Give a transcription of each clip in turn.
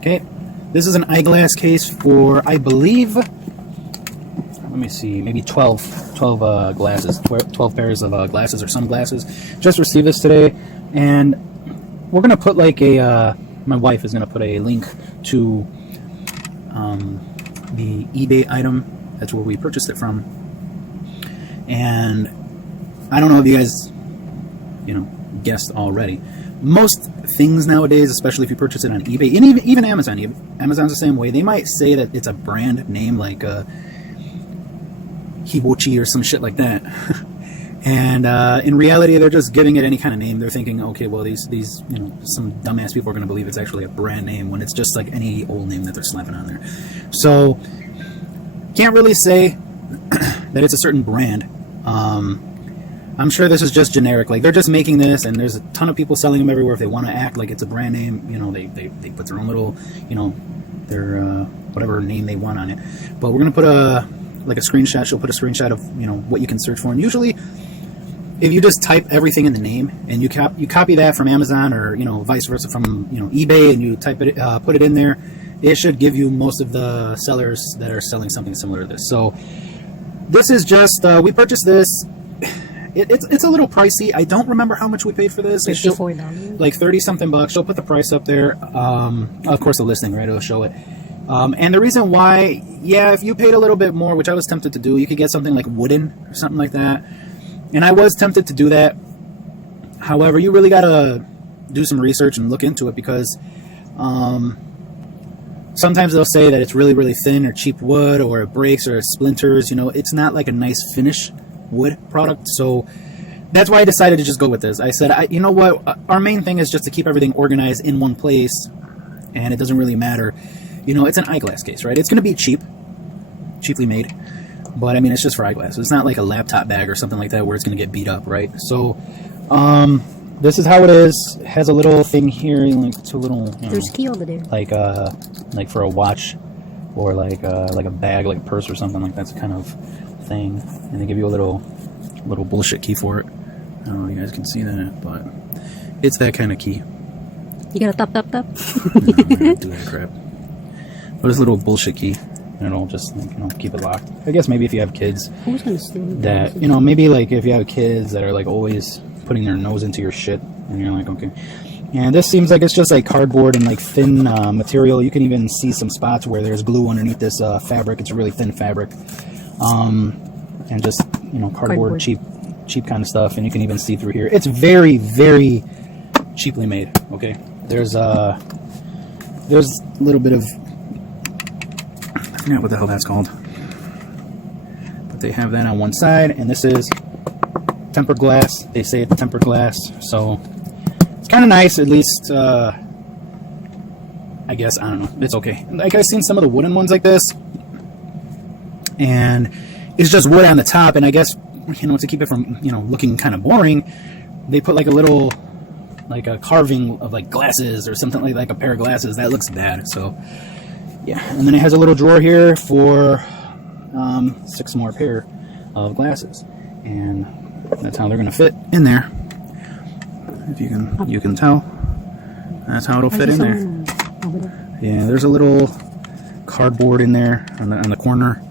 Okay, this is an eyeglass case for, I believe, let me see, maybe 12 glasses, 12 pairs of glasses or sunglasses. Just received this today, and we're going to put like a, my wife is going to put a link to the eBay item. That's where we purchased it from. And I don't know if you guys, guessed already. Most things nowadays, especially if you purchase it on eBay, and even Amazon, Amazon's the same way. They might say that it's a brand name like Hibochi or some shit like that. And in reality, they're just giving it any kind of name. They're thinking, okay, well, these some dumbass people are going to believe it's actually a brand name when it's just like any old name that they're slapping on there. So, can't really say that it's a certain brand. I'm sure this is just generic. Like, they're just making this, and there's a ton of people selling them everywhere. If they want to act like it's a brand name, they put their own little, their whatever name they want on it. But we're gonna put a screenshot. She'll put a screenshot of what you can search for. And usually, if you just type everything in the name and you copy that from Amazon or vice versa from eBay, and you type it put it in there, it should give you most of the sellers that are selling something similar to this. So this is just we purchased this. It's a little pricey. I don't remember how much we paid for this. $54. Like 30-something bucks. She'll put the price up there. Of course, the listing, right? It'll show it. And the reason why, yeah, if you paid a little bit more, which I was tempted to do, you could get something like wooden or something like that. And I was tempted to do that. However, you really got to do some research and look into it, because sometimes they'll say that it's really, really thin or cheap wood, or it breaks or it splinters. It's not like a nice finish wood product. So that's why I decided to just go with this. I said, you know what, our main thing is just to keep everything organized in one place, and it doesn't really matter. It's an eyeglass case, right? It's going to be cheaply made, but I mean, it's just for eyeglasses. It's not like a laptop bag or something like that where it's going to get beat up, right? So this is how it is. It has a little thing here, like two little, there's a key over there, like for a watch, or like a bag, like a purse or something like that's kind of thing. And they give you a little bullshit key for it. I don't know if you guys can see that, but it's that kind of key. You gotta tap. No, I don't do that crap. But it's a little bullshit key, and it'll just keep it locked. I guess maybe if you have kids, who's gonna steal that maybe like if you have kids that are like always putting their nose into your shit, and you're like, okay. And this seems like it's just like cardboard and like thin material. You can even see some spots where there's glue underneath this fabric. It's really thin fabric. And just cardboard, cheap kind of stuff, and you can even see through here. It's very, very cheaply made. Okay, there's a little bit of, I forget what the hell that's called, but they have that on one side, and this is tempered glass. They say it's tempered glass, so it's kind of nice. At least I guess, I don't know, it's okay. Like, I've seen some of the wooden ones like this, and it's just wood on the top, and I guess, to keep it from, looking kind of boring, they put like a little, like a carving of like glasses or something like a pair of glasses. That looks bad. So, yeah. And then it has a little drawer here for 6 more pair of glasses, and that's how they're going to fit in there. If you can tell, that's how it'll fit in there. Yeah, there's a little cardboard in there on the corner.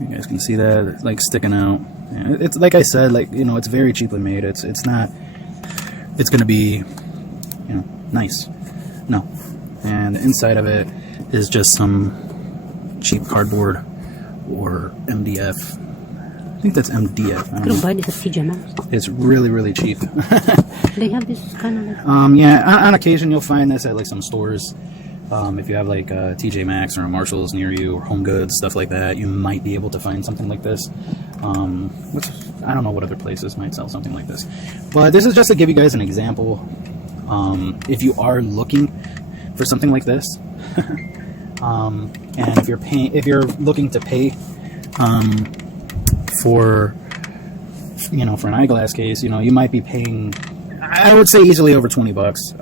You guys can see that, it's like sticking out. Yeah, it's like I said, like, it's very cheaply made. It's not, it's gonna be, nice. No. And the inside of it is just some cheap cardboard or MDF. I think that's MDF. I don't know. Buy this at TJ Maxx. It's really, really cheap. They have this kind of like... yeah, on occasion you'll find this at like some stores. If you have like a TJ Maxx or a Marshall's near you, or Home Goods, stuff like that, you might be able to find something like this. Which, I don't know what other places might sell something like this. But this is just to give you guys an example. If you are looking for something like this, and if you're looking to pay for for an eyeglass case, you might be paying, I would say, easily over 20 bucks.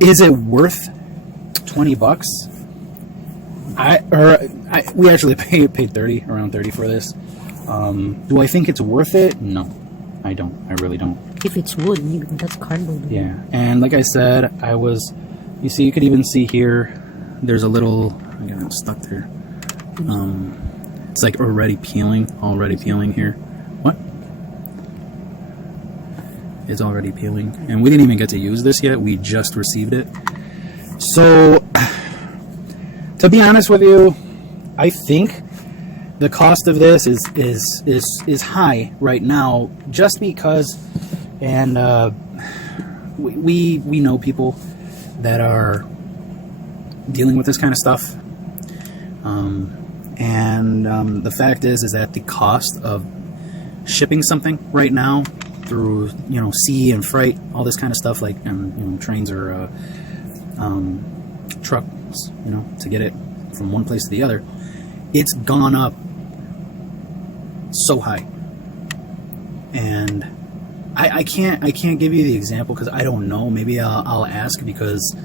Is it worth 20 bucks? We actually paid 30, around 30 for this. Do I think it's worth it? No, I don't. I really don't. If it's wood, that's cardboard. Yeah, and like I said, I was, You see, you could even see here, there's a little, I got it stuck there. It's like already peeling here. What? It's already peeling. And we didn't even get to use this yet. We just received it. So, to be honest with you, I think the cost of this is high right now, just because, and we know people that are dealing with this kind of stuff, and the fact is that the cost of shipping something right now through sea and freight, all this kind of stuff, like trains or trucks, to get it from one place to the other, it's gone up so high. And I can't give you the example because I don't know. Maybe I'll ask, because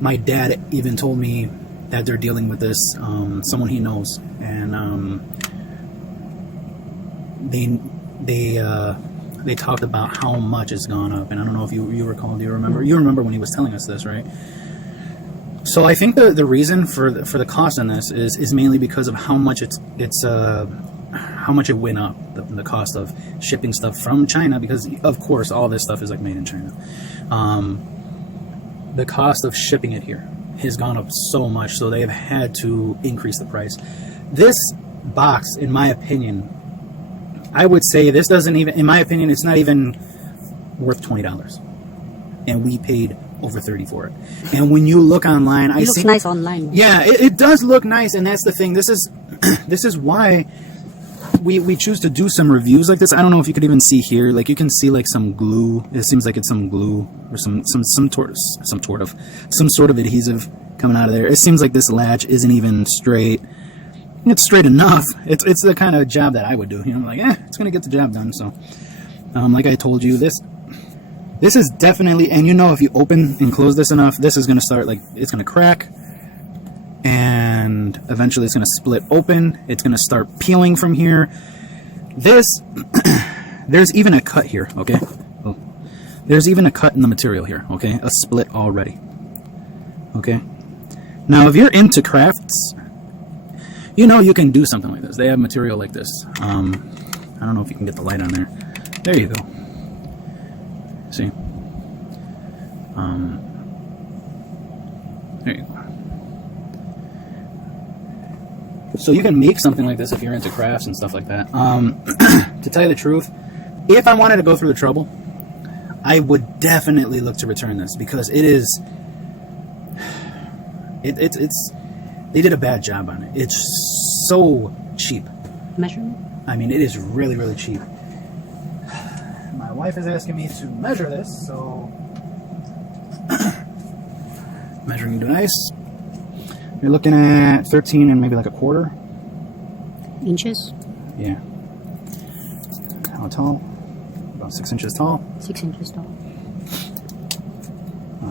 my dad even told me that they're dealing with this, someone he knows, and they talked about how much it's gone up. And I don't know if you recall. Do you remember? You remember when he was telling us this, right? So I think the reason for the cost on this is mainly because of how much how much it went up, the cost of shipping stuff from China, because of course all this stuff is like made in China. The cost of shipping it here has gone up so much, so they have had to increase the price. This box, in my opinion, I would say this doesn't even, in my opinion, it's not even worth $20, and we paid over $30 for it. And when you look online, it looks nice online. Yeah, it does look nice, and that's the thing. This is why we choose to do some reviews like this. I don't know if you could even see here, like you can see like some glue. It seems like it's some glue or some sort of adhesive coming out of there. It seems like this latch isn't even straight. It's straight enough. It's the kind of job that I would do. Like, it's gonna get the job done. So, like I told you, this is definitely, and if you open and close this enough, this is gonna start, like, it's gonna crack, and eventually it's gonna split open. It's gonna start peeling from here. There's even a cut here. Okay, there's even a cut in the material here. Okay, a split already. Okay, now if you're into crafts, you can do something like this. They have material like this. I don't know if you can get the light on there. There you go. See? There you go. So you can make something like this if you're into crafts and stuff like that. To tell you the truth, if I wanted to go through the trouble, I would definitely look to return this, because it's they did a bad job on it. It's so cheap. Measurement? I mean, it is really, really cheap. My wife is asking me to measure this, so measuring device. You're looking at 13 and maybe like a quarter inches. Yeah. How tall? About 6 inches tall. 6 inches tall. I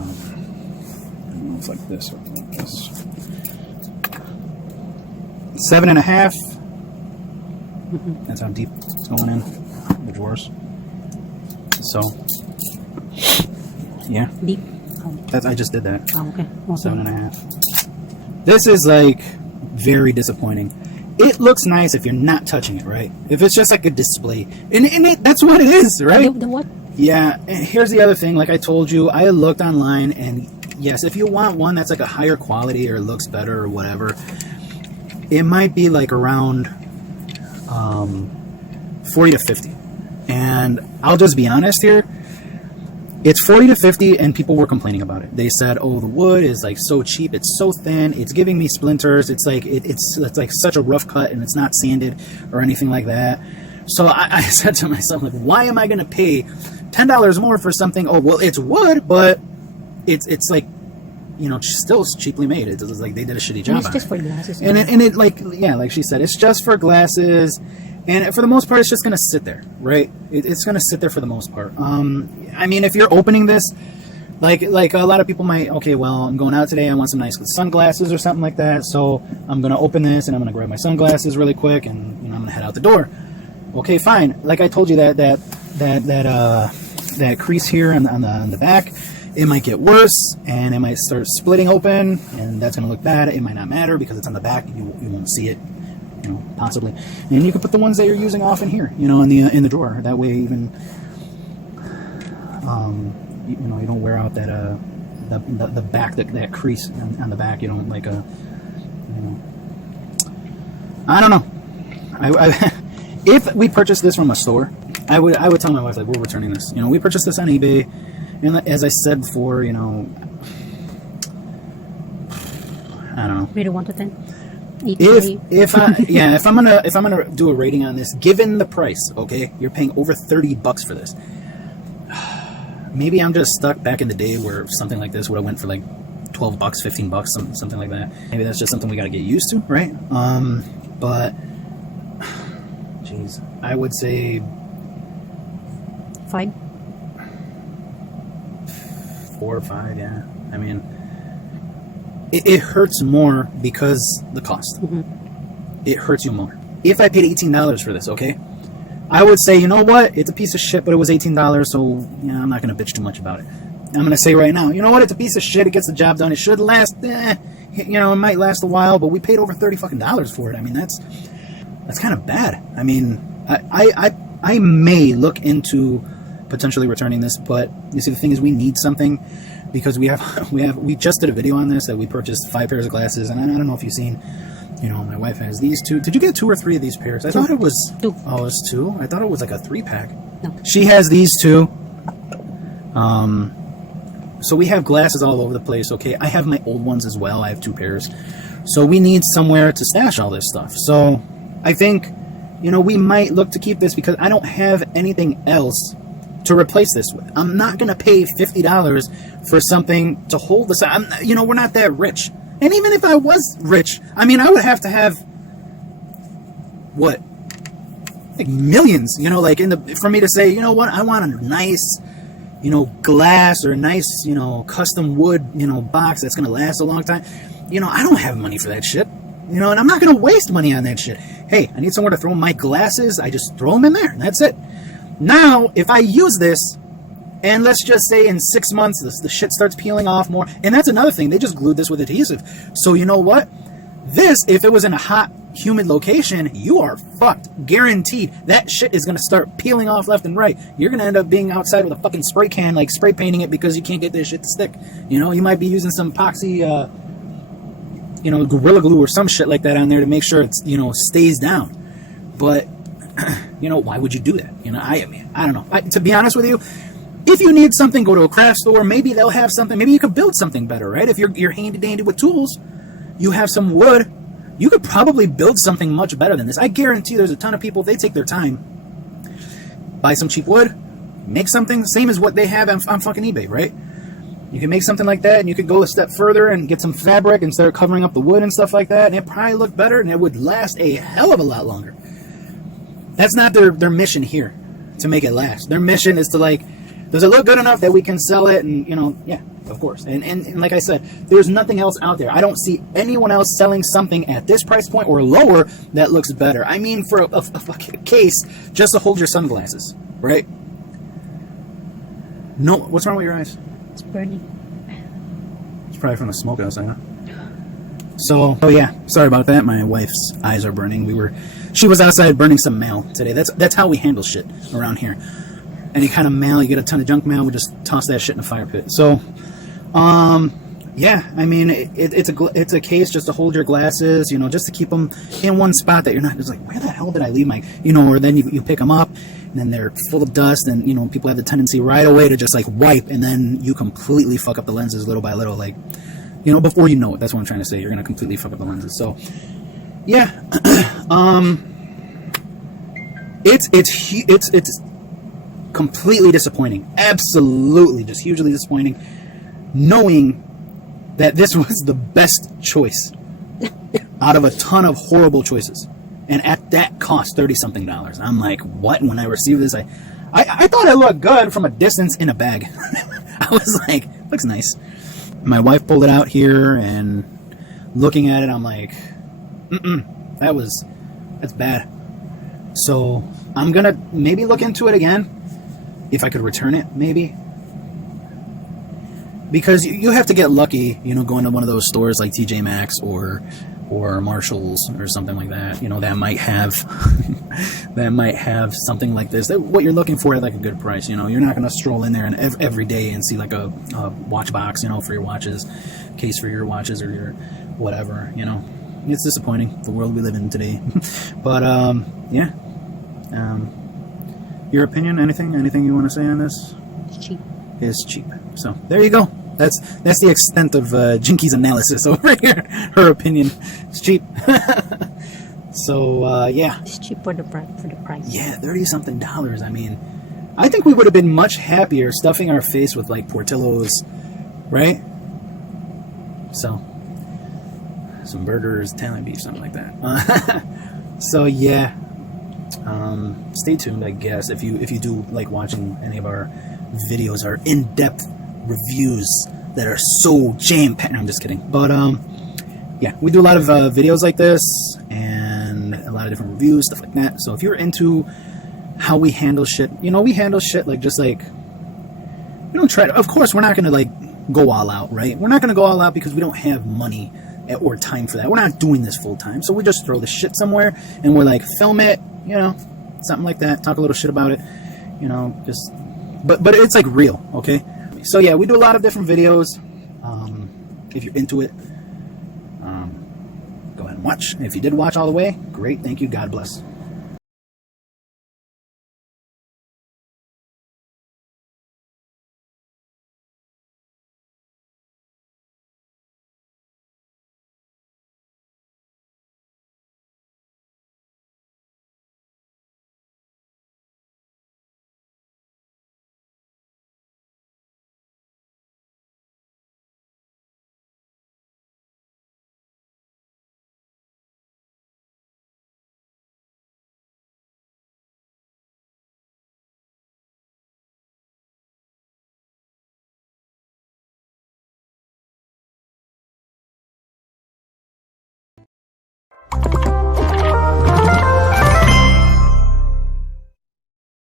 don't know, it's like this or like this. 7.5. That's how deep it's going in the drawers. So, yeah. Deep. Oh. I just did that. Oh, okay. 7.5. This is like very disappointing. It looks nice if you're not touching it, right? If it's just like a display, and that's what it is, right? The what? Yeah. And here's the other thing. Like I told you, I looked online, and yes, if you want one that's like a higher quality or looks better or whatever, it might be like around 40 to 50. And I'll just be honest here. It's 40 to 50, and people were complaining about it. They said, "Oh, the wood is like so cheap. It's so thin. It's giving me splinters. It's like it's like such a rough cut, and it's not sanded or anything like that." So I said to myself, like, why am I going to pay $10 more for something? Oh, well, it's wood, but it's like, still cheaply made. It's like they did a shitty job. And it's just for glasses. And it like, yeah, like she said, it's just for glasses. And for the most part, it's just going to sit there, right? It's going to sit there for the most part. I mean, if you're opening this, like a lot of people might, okay, well, I'm going out today. I want some nice sunglasses or something like that. So I'm going to open this, and I'm going to grab my sunglasses really quick, and I'm going to head out the door. Okay, fine. Like I told you, that that crease here on the back, it might get worse, and it might start splitting open, and that's going to look bad. It might not matter because it's on the back. You won't see it, possibly. And you can put the ones that you're using off in here, in the drawer. That way, even you don't wear out that the back, that crease on the back. You don't like I don't know. If we purchased this from a store, I would tell my wife, like, we're returning this. We purchased this on eBay, and as I said before, I don't know. Rate of 1 to 10. If I'm gonna do a rating on this, given the price, okay, you're paying over $30 for this. Maybe I'm just stuck back in the day where something like this would have went for like $12, $15, something like that. Maybe that's just something we got to get used to, right? But jeez, I would say 5. 4 or 5. Yeah, I mean, it hurts more because the cost. It hurts you more. If I paid $18 for this, okay, I would say, you know what, it's a piece of shit, but it was $18, so I'm not gonna bitch too much about it. I'm gonna say right now, you know what, it's a piece of shit. It gets the job done. It should last. It might last a while, but we paid over $30 for it. I mean, that's kind of bad. I mean, I may look into potentially returning this, but you see, the thing is, we need something because we just did a video on this that we purchased 5 pairs of glasses, and I don't know if you've seen. My wife has these 2. Did you get 2 or 3 of these pairs? I thought it was 2. Oh, it's 2. I thought it was like a 3-pack. No. She has these 2. So we have glasses all over the place. Okay, I have my old ones as well. I have 2 pairs. So we need somewhere to stash all this stuff. So I think, we might look to keep this because I don't have anything else to replace this with. I'm not gonna pay $50 for something to hold this. We're not that rich. And even if I was rich, I mean, I would have to have what, like millions, for me to say, you know what, I want a nice, glass or a nice, custom wood, box that's gonna last a long time. I don't have money for that shit. And I'm not gonna waste money on that shit. Hey, I need somewhere to throw my glasses. I just throw them in there, and that's it. Now, if I use this, and let's just say in 6 months, the shit starts peeling off more. And that's another thing. They just glued this with adhesive. So you know what? This, if it was in a hot, humid location, you are fucked. Guaranteed. That shit is going to start peeling off left and right. You're going to end up being outside with a fucking spray can, like spray painting it because you can't get this shit to stick. You might be using some epoxy, Gorilla Glue or some shit like that on there to make sure it's, stays down. But, why would you do that? I don't know. To be honest with you, if you need something, go to a craft store. Maybe they'll have something. Maybe you could build something better, right? If you're handy-dandy with tools, you have some wood, you could probably build something much better than this. I guarantee there's a ton of people, if they take their time, buy some cheap wood, make something, same as what they have on fucking eBay, right? You can make something like that, and you could go a step further and get some fabric and start covering up the wood and stuff like that, and it probably look better, and it would last a hell of a lot longer. That's not their mission here, to make it last. Their mission is to, does it look good enough that we can sell it? And, yeah, of course. And like I said, there's nothing else out there. I don't see anyone else selling something at this price point or lower that looks better. I mean, for a case just to hold your sunglasses, right? No, what's wrong with your eyes? It's burning. It's probably from the smoke outside, huh? So, oh yeah, sorry about that. My wife's eyes are burning. She was outside burning some mail today. That's how we handle shit around here. Any kind of mail, you get a ton of junk mail, we just toss that shit in a fire pit. So, yeah, I mean, it's a case just to hold your glasses, just to keep them in one spot that you're not just like, where the hell did I leave my, or then you pick them up, and then they're full of dust, and, people have the tendency right away to just, wipe, and then you completely fuck up the lenses little by little, before you know it. That's what I'm trying to say. You're going to completely fuck up the lenses. So, yeah, it's completely disappointing. Absolutely, just hugely disappointing, knowing that this was the best choice out of a ton of horrible choices, and at that cost $30-something. I'm like, what? When I received this, I thought it looked good from a distance in a bag. I was like, looks nice. My wife pulled it out here, and looking at it, I'm like, that's bad. So I'm gonna maybe look into it again. if I could return it, maybe. Because you have to get lucky, you know, going to one of those stores like TJ Maxx or Marshalls or something like that, you know, that might have that might have something like this, that what you're looking for at like a good price. You know, you're not going to stroll in there and every day and see like a watch box, you know, for your watches, case for your watches or your whatever, you know. It's disappointing, the world we live in today. But yeah, your opinion, anything you want to say on this? It's cheap. Is cheap. So there you go. That's the extent of Jinky's analysis over here. Her opinion. It's cheap. So yeah. It's cheap for the price. Yeah, $30-something. I mean, I think we would have been much happier stuffing our face with like Portillo's, right? So some burgers, Italian beef, something like that. So yeah. Stay tuned, I guess, if you do like watching any of our videos, our in-depth reviews that are so jam-packed. No, I'm just kidding. But yeah, we do a lot of videos like this and a lot of different reviews, stuff like that. So if you're into how we handle shit, you know, we handle shit like just like, we don't try to, of course we're not gonna like go all out, right? We're not gonna go all out because we don't have money or time for that. We're not doing this full time, so we just throw the shit somewhere and we're like, film it, you know, something like that, talk a little shit about it, you know, just but it's like real, okay? So yeah, we do a lot of different videos. If you're into it, go ahead and watch. If you did watch all the way, great, thank you, God bless.